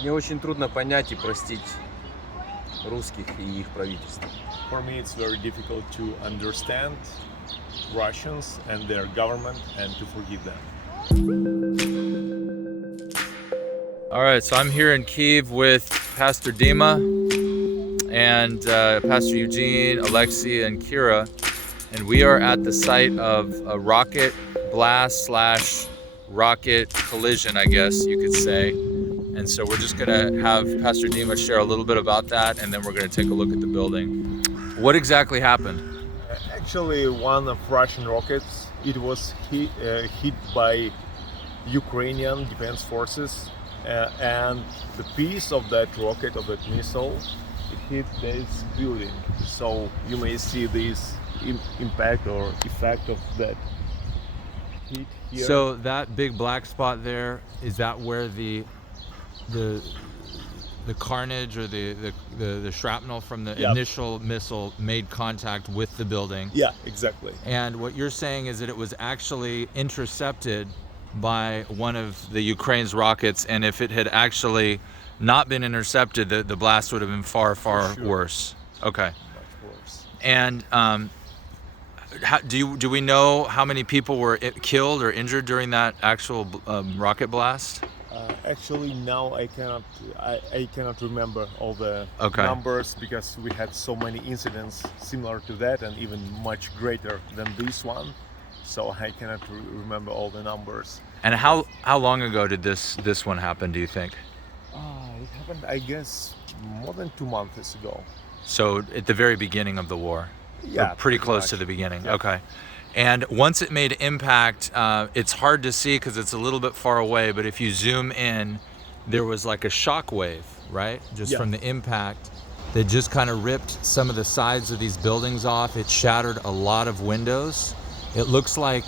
Мне очень трудно понять и простить русских и их правительство. For me, it's very difficult to understand Russians and their government and to forgive them. All right, so I'm here in Kyiv with Pastor Dima and Pastor Eugene, Alexei, and Kira, and we are at the site of a rocket blast slash rocket collision, I guess you could say. And so we're just gonna have Pastor Dima share a little bit about that, and then we're gonna take a look at the building. What exactly happened? Actually, one of Russian rockets, it was hit by Ukrainian defense forces, and the piece of that rocket, of that missile, it hit this building. So you may see this impact or effect of that hit here. So that big black spot there, is that where the carnage or the shrapnel from the Yep. initial missile made contact with the building? Yeah, exactly. And what you're saying is that it was actually intercepted by one of the Ukraine's rockets, and if it had actually not been intercepted, the blast would have been far sure. worse. Okay. Much worse. And do we know how many people were killed or injured during that actual rocket blast? Actually, now I cannot remember all the Okay. numbers because we had so many incidents similar to that and even much greater than this one. So I cannot remember all the numbers. And how long ago did this one happen, do you think? It happened, I guess, more than 2 months ago. So at the very beginning of the war? Yeah, Or pretty close much. to the beginning. Yeah. Okay. And once it made impact, it's hard to see because it's a little bit far away, but if you zoom in, there was like a shock wave, right? Just Yeah. from the impact that just kind of ripped some of the sides of these buildings off. It shattered a lot of windows. It looks like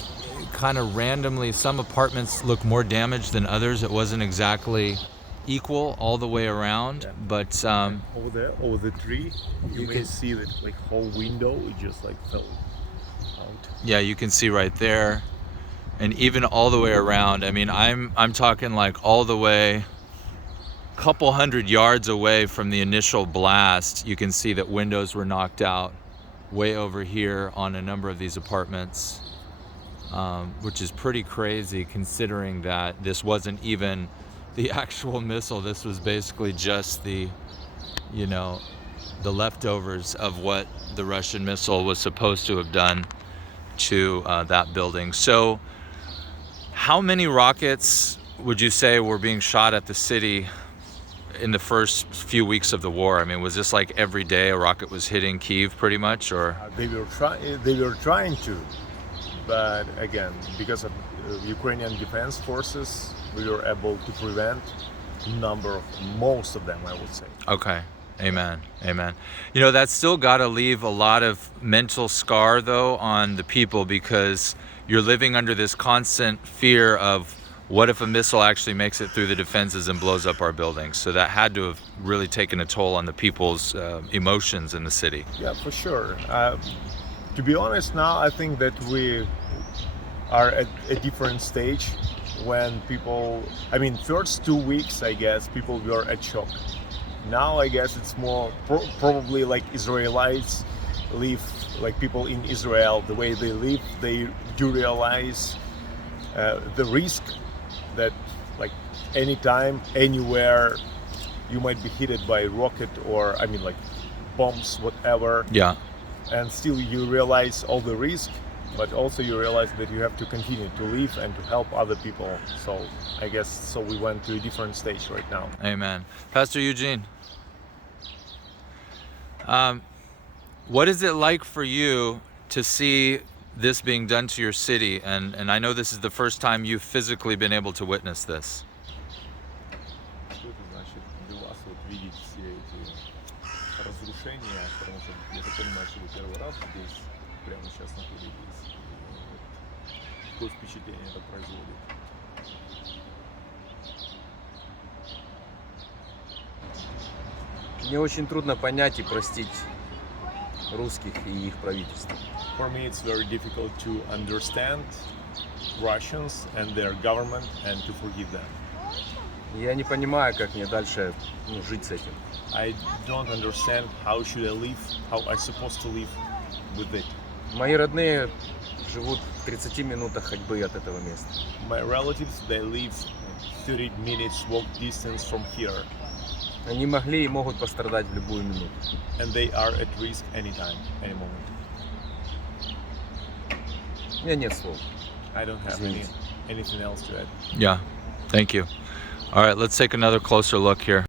kind of randomly, some apartments look more damaged than others. It wasn't exactly equal all the way around, Yeah. but Over there, over the tree, you may can- see that like whole window, it just like fell out. yeah, you can see right there, and even all the way around. I mean, I'm talking like all the way, couple hundred yards away from the initial blast. You can see that windows were knocked out way over here on a number of these apartments, which is pretty crazy considering that this wasn't even the actual missile. This was basically just the leftovers of what the Russian missile was supposed to have done to that building. So how many rockets would you say were being shot at the city in the first few weeks of the war? I mean, was this like every day a rocket was hitting Kyiv pretty much, or? They were trying to, but again, because of Ukrainian defense forces, we were able to prevent most of them, I would say. Okay. Amen. That's still got to leave a lot of mental scar though on the people, because you're living under this constant fear of what if a missile actually makes it through the defenses and blows up our buildings. So that had to have really taken a toll on the people's emotions in the city. Yeah, for sure. To be honest, now I think that we are at a different stage when first 2 weeks, I guess, people were at shock. Now I guess it's more probably like Israelites live, like people in Israel, the way they live, they do realize the risk that like anytime, anywhere, you might be hit by a rocket or like bombs, whatever. Yeah. And still you realize all the risk, but also you realize that you have to continue to live and to help other people. So I guess we went to a different stage right now. Amen. Pastor Eugene, what is it like for you to see this being done to your city? And I know this is the first time you've physically been able to witness this. Что это значит для вас видеть все эти разрушения, потому что я так понимаю, что вы первый раз здесь, прямо сейчас находитесь. Какое впечатление это производит? Мне очень трудно понять и простить русских и их правительство. For me, it's very difficult to understand Russians and their government and to forgive them. Я не понимаю, как мне дальше жить с этим. I don't understand how should I live, how I supposed to live with it. Мои родные живут в 30 минутах ходьбы от этого места. My relatives, they live 30 minutes walk distance from here, Они могли и могут пострадать в любую минуту. and they are at risk anytime, any moment. У меня нет слов. I don't have anything else to add. Yeah, thank you. All right, let's take another closer look here.